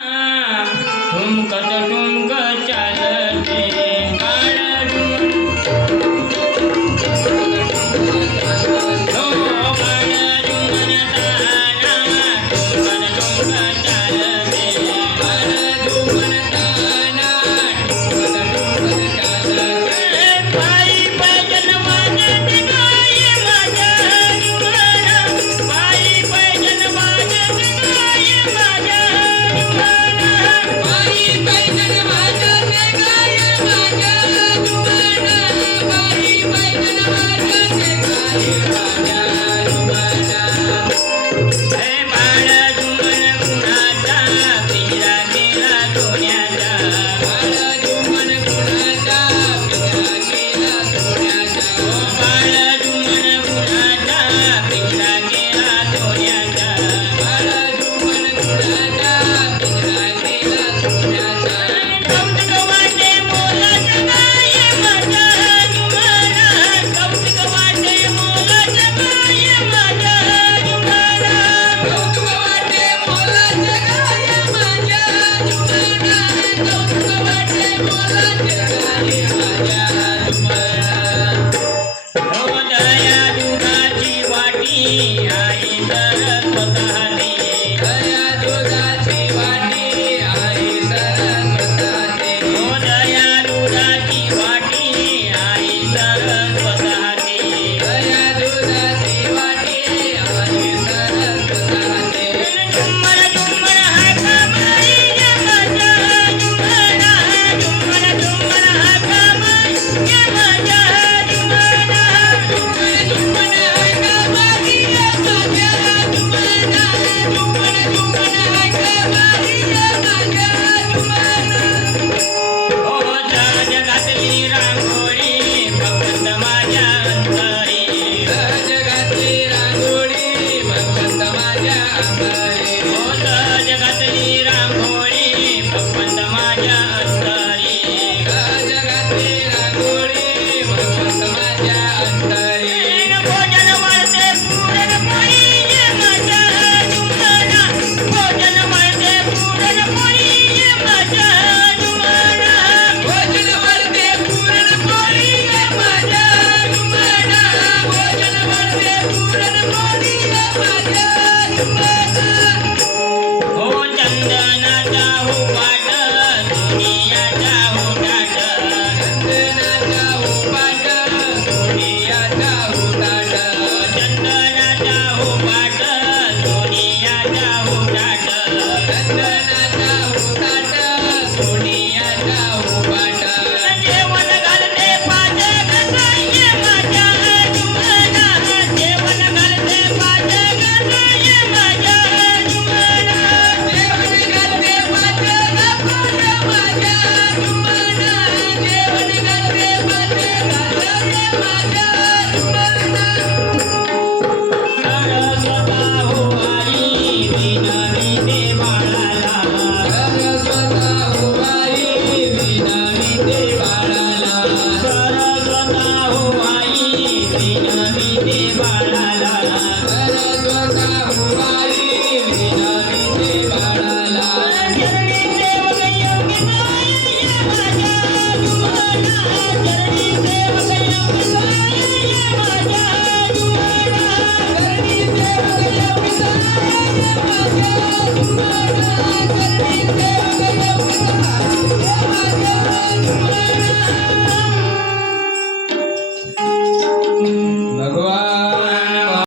ठुमकत ठुमकत चालते Yeah. જગતની રામ